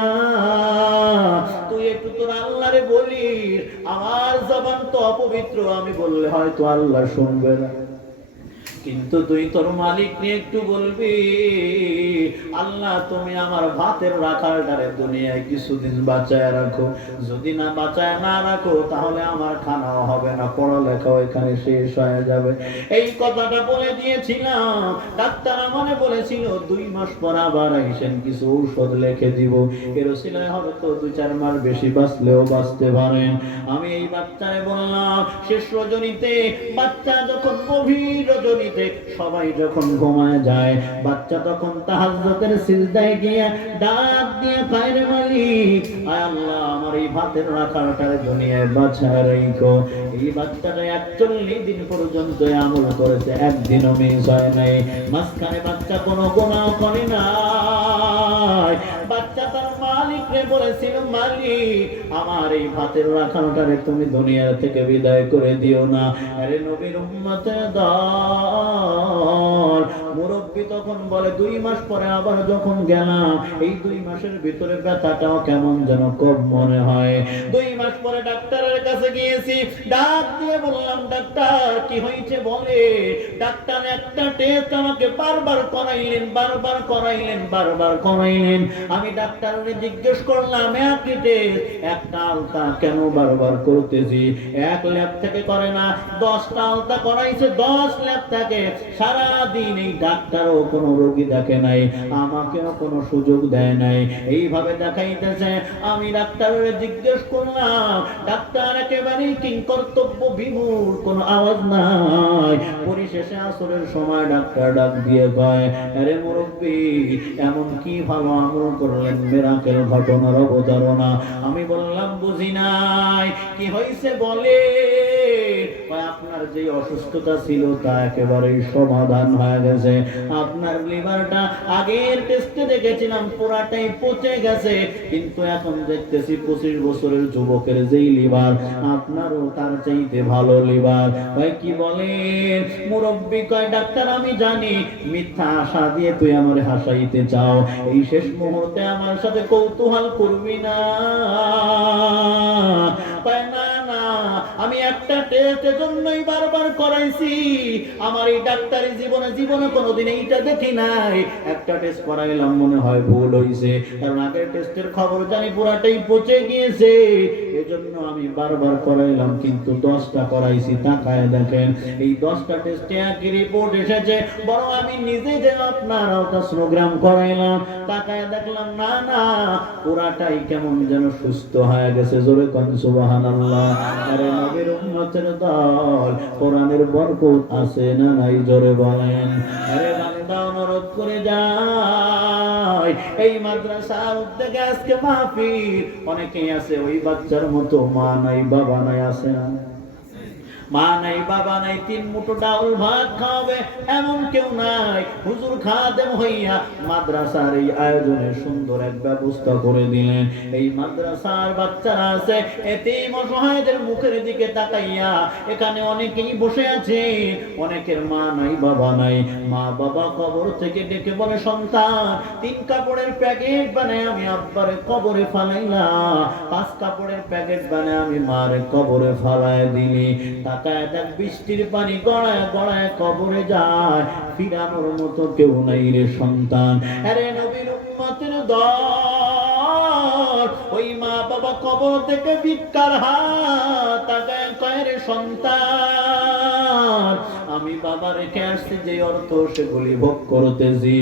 তুই একটু তোর আল্লাহরে বলিস, আমার জবান তো অপবিত্র, আমি বললে হয়তো আল্লাহ শুনবে না, কিন্তু তুই তোর মালিক নিয়ে একটু বলবি, আল্লাহ তুমি আমার ভাতের রাখালটারে দুনিয়ায় কিছুদিন বাঁচায় রাখো, যদি না বাঁচায় না রাখো তাহলে আমার খানাও হবে না, পড়ালেখাও এখানে শেষ হয়ে যাবে। এই কথাটা বলে দিয়েছিলাম। ডাক্তার আমাকে বলেছিল 2 মাস পর আবার আইসেন, কিছু ঔষধ লিখে দিব, এর ওসিলায় হয়তো 2-4 মাস বেশি বাঁচলেও বাঁচতে পারেন। আমি এই বাচ্চারে বললাম, শেষ রজনীতে, বাচ্চা যখন গভীর রজনীতে সবাই যখন ঘুমায় যায়, বাচ্চা তখন তাহাজ্জুদের সিজদায় গিয়ে ডাক দিয়ে কয়, রে মালিক, আয় আল্লাহ, আমার এই ভাতের রাখালটারে দুনিয়ায় বাঁচায় রাখো। এই বাচ্চাটা 41 দিন পর্যন্ত আমল করেছে, একদিনও মিস হয় নাই। মাঝখানে বাচ্চা কোনো গুনাহ করে না। বাচ্চা তার মালিকরে বলেছিল, মালিক, আমার এই ভাতের রাখালটারে তুমি দুনিয়া থেকে বিদায় করে দিও না। আরে নবীর উম্মতের দল, মুরব্বি তখন বলে, 2 মাস পরে আবার যখন গেলাম, এই 2 মাসের ভিতরে ব্যথাটাও কেমন যেন কম মনে হয়। 2 মাস পরে ডাক্তারের কাছে গিয়েছি, ডাক দিয়ে বললাম, ডাক্তার কি হয়েছে বলে। ডাক্তার একটা টেস্ট আমাকে বারবার করাইলেন, বারবার করাইলেন, বারবার করাইলেন। আমি ডাক্তারকে জিজ্ঞেস করলাম, একই টেস্ট, একটা আলতা কেন বারবার করতেছি? 1 ল্যাব থেকে করে না, 10টা আলতা করাইছে, 10 ল্যাব থেকে। সারাদিন এই ডাক্তারও কোনো রোগী দেখে নাই, আমাকেও কোনো সুযোগ দেয় নাই, এইভাবে দেখাইতেছে। আমি ডাক্তারের জিজ্ঞেস করলাম, ডাক্তার একেবারে কিংকর্তব্য বিমূঢ়, কোনো আওয়াজ নাই। পরিশেষে আসরের সময় ডাক্তার ডাক দিয়ে কয়, আরে মুরব্বি, এমন কি ভালো আমল করলেন, মিরাকেল ঘটনার অবতারণা। আমি বললাম, বুঝি নাই, কি হয়েছে বলে। আপনার যে অসুস্থতা ছিল তা একেবারেই সমাধান হয়ে গেছে। আপনার লিভারটা আগের টেস্টে দেখেছিলাম পুরাটাই পচে গেছে, কিন্তু এখন দেখতেছি 25 বছরের যুবকের যেই লিভার, আপনারও তার চাইতে ভালো লিভার। ভাই কি বলেন? মুরব্বি কয়, ডাক্তার আমি জানি মিথ্যা আশা দিয়ে তুই আমার হাসাইতে চাও, এই শেষ মুহূর্তে আমার সাথে কৌতূহল করবি না। না না, আমি একটা টেস্টের জন্যই বারবার করাইছি, আমার এই ডাক্তারি জীবনে কোনোদিন এইটা দেখি নাই। একটা টেস্ট করাইলাম, মনে হয় ভুল হইছে, কারণ আগের টেস্টের খবর জানি পুরাটাই পচে গিয়েছে, এজন্য আমি বারবার করাইলাম, কিন্তু 10টা করাইছি। তাকায় দেখেন, এই 10টা টেস্টে একই রিপোর্ট এসেছে, বরং আমি নিজে যে আপনার আল্ট্রাসোনোগ্রাম করাইলাম, তাকায় দেখলাম না না, পুরাটাই কেমন যেন সুস্থ হয়ে গেছে। জোরে কোন সুবহানাল্লাহ। আরে নবীর উম্মতের দল, কোরআনের বরকত আছে না নাই? জোরে বলেন। আরে বান্দা, অনুরোধ করে যায়, এই মাদ্রাসার উদ্যোগে আজকে মাহফিল। অনেকেই আছে ওই বাচ্চার মতো মা নাই বাবা নাই, আছে না? মা নাই বাবা নাই, 3 মুঠো ডাউল ভাত খাবে এমন কেউ নাই। হুজুর খাদেম হইয়া মাদ্রাসার এই আয়োজনে সুন্দর এক ব্যবস্থা করে দিলেন। এই মাদ্রাসার বাচ্চারা আছে, এতিম অসহায়দের মুখের দিকে তাকাইয়া এখানে অনেকেই বসে আছে, অনেকের মা নাই বাবা নাই। মা বাবা কবর থেকে ডেকে বলে, সন্তান 3 কাপড়ের প্যাকেট বানায় আমি আব্বারে কবরে ফালাইলাম, 5 কাপড়ের প্যাকেট বানায় আমি মারে কবরে ফালায় দিলি। তাকায় দেখ, বৃষ্টির পানি গড়ায় গড়ায় কবরে যায়, ফিরানোর মতো কেউ নাই রে সন্তান। আরে নবীর উম্মতের দল, ওই মা বাবা কবর থেকে ভিক্ষার হাত তাকায় কয়, রে সন্তান, আমি আমি বাবা রেখে আসছি যে অর্থ সেগুলি ভোগ করতেছি।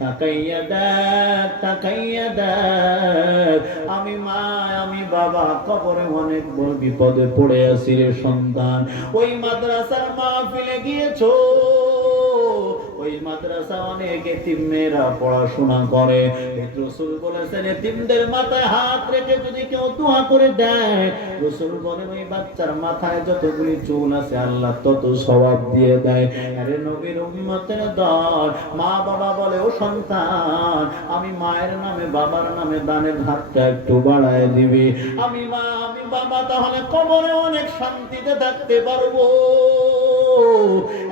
তাকাইয়া দেখ, তাকাইয়া দেখ, আমি মা আমি বাবা কবরে অনেক বড় বিপদে পড়ে আছি রে সন্তান। ওই মাদ্রাসার মাহফিলে গিয়েছো, ওই মাদ্রাসা অনেক এতিম মেয়েরা পড়াশোনা করে। রাসূল বলেছেন এতিমদের মাথায় হাত রেখে যদি কেউ দোয়া করে দেয়, রাসূল বলেন ওই বাচ্চার মাথায় যতগুলি চুল আছে আল্লাহ তত সওয়াব দিয়ে দেয়। আরে নবীর উম্মতের দল, মা বাবা বলে ও সন্তান আমি মায়ের নামে বাবার নামে দানের হাতটা একটু বাড়ায় দিবি, আমি মা আমি বাবা তাহলে কবরে অনেক শান্তিতে থাকতে পারবো।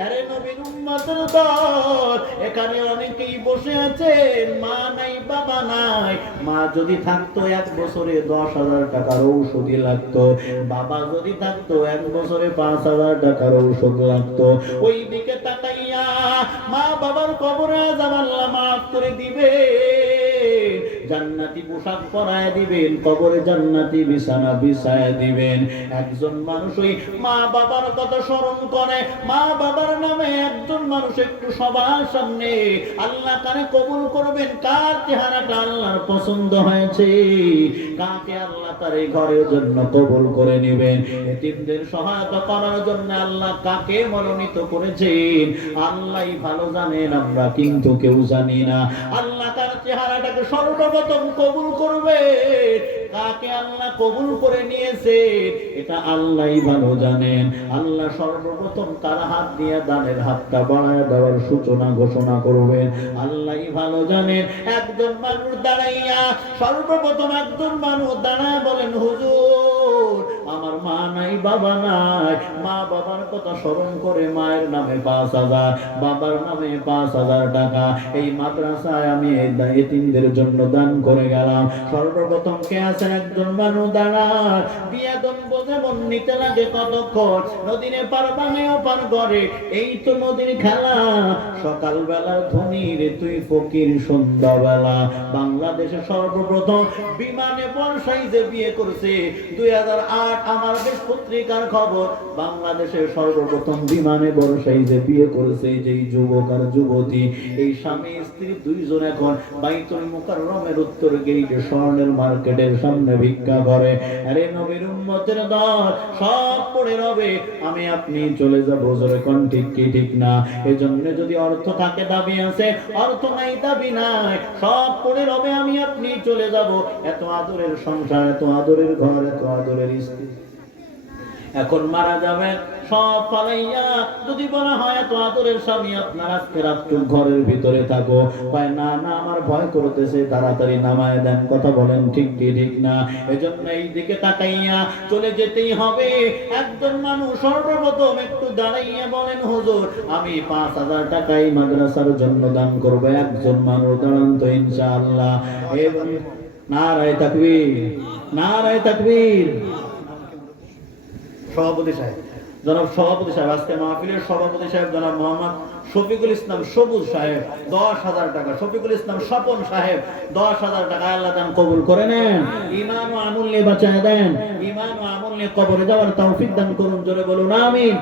আরে নবীর উম্মতের দল, এখানে অনেকেই বসে আছেন মা নাই বাবা নাই। মা যদি থাকতো 1 বছরে 10,000 টাকার ঔষধি লাগতো, বাবা যদি থাকতো 1 বছরে 5,000 টাকার ঔষধ লাগতো। ওই দিকে তাকাইয়া মা বাবার কবরে আযাব আল্লাহ মাফ করে দিবে, জান্নাতি পোশাক পরায় দিবেন, কবরে জান্নাতি বিছানা বিছায় দিবেন। একজন মানুষ ওই মা বাবার কথা স্মরণ করে, মা বাবার নামে একজন মানুষ একটু সবার সামনে আল্লাহ কারে কবুল করবেন, কার চেহারাটা আল্লাহর পছন্দ হয়েছে, কাকে আল্লাহ তার এই ঘরের জন্য কবুল করে নেবেন, এতিমদের সহায়তা করার জন্য আল্লাহ কাকে মনোনীত করেছেন আল্লাহই ভালো জানেন, আমরা কিন্তু কেউ জানি না। আল্লাহ তার চেহারাটাকে সর্বপ্রথম কবুল করবে, কাকে আল্লাহ কবুল করে নিয়েছে এটা আল্লাহই ভালো জানেন। আল্লাহ সর্বপ্রথম তার হাত দিয়ে দানের হাতটা বাড়ায় দেওয়ার সূচনা ঘোষণা করবেন, আল্লাহই ভালো জানেন। একজন মানুষ দাঁড়াইয়া, সর্বপ্রথম একজন মানুষ দাঁড়ায় বলেন হুজুর আমার মা নাই বাবা নাই, মা বাবার কথা স্মরণ করে মায়ের নামে 5,000 বাবার নামে 5,000 টাকা এই মাদ্রাসায় আমি এতিমদের জন্য দান করে গেলাম। সর্বপ্রথম কে আছেন? একজন মানুষ দাঁড়ায়, বিয়াদন বোঝে মন নিতে লাগে কতক্ষণ, নদীরে পার বাঙেও পার করে, এই তো নদীর খেলা, সকালবেলা ধনী রে তুই ফকির সন্ধ্যাবেলা। বাংলাদেশে সর্বপ্রথম বিমানে বর্ষাইজে বিয়ে করছে 2008 আমার দেশ পত্রিকার খবর। বাংলাদেশের সর্বপ্রথম বিমানে বর্ষাইজে বিয়ে করেছে যেই যুবক আর যুবতী, এই স্বামী স্ত্রী দুইজন এখন বাইতুল মুকাররমের উত্তর গেটে স্বর্ণের মার্কেটের সামনে ভিক্ষা করে। আরে নবীর উম্মতের দল সব পড়ে রবে, আমি আপনি চলে যাব, জোরে কোন ঠিক কি ঠিক না? এজন্য যদি অর্থ থাকে দাবি আছে, অর্থ নাই দাবি নাই, সব পড়ে রবে, আমি আপনি চলে যাব। এত আদরের সংসার, এত আদরের ঘর, এত আদরের স্ত্রী, এখন মারা যাবেন সব পালাইয়া। যদি বলা হয় এত আদরের স্বামী আপনার আজকে রাত্রে ঘরের ভিতরে থাকো, কয় না না আমার ভয় করতেছে, তাড়াতাড়ি নামায় দেন। কথা বলেন ঠিক কি ঠিক না? এজন্য এই দিকে তাকাইয়া চলে যেতেই হবে। একজন মানুষ সর্বপ্রথম একটু দাঁড়াইয়া বলেন হুজুর আমি 5,000 টাকা এই মাদ্রাসার জন্য দান করবো। একজন মানুষ দাঁড়ান তো ইনশাআল্লাহ। এবং নারায়ে তাকবীর, নারায়ে তাকবীর। সভাপতি সাহেব, জনাব সভাপতি সাহেব, আজকে মাহফিলের সভাপতি সাহেব জনাব মোহাম্মদ শফিকুল ইসলাম সবুজ সাহেব 10,000 টাকা, শফিকুল ইসলাম স্বপন সাহেব 10,000 টাকা, আল্লাহ দান কবুল করে নেন, ঈমান ও আমল নিয়ে বাঁচায় দেন, ঈমান ও আমল নিয়ে কবরে যাওয়ার তৌফিক দান করুন, জোরে বলুন আমিন।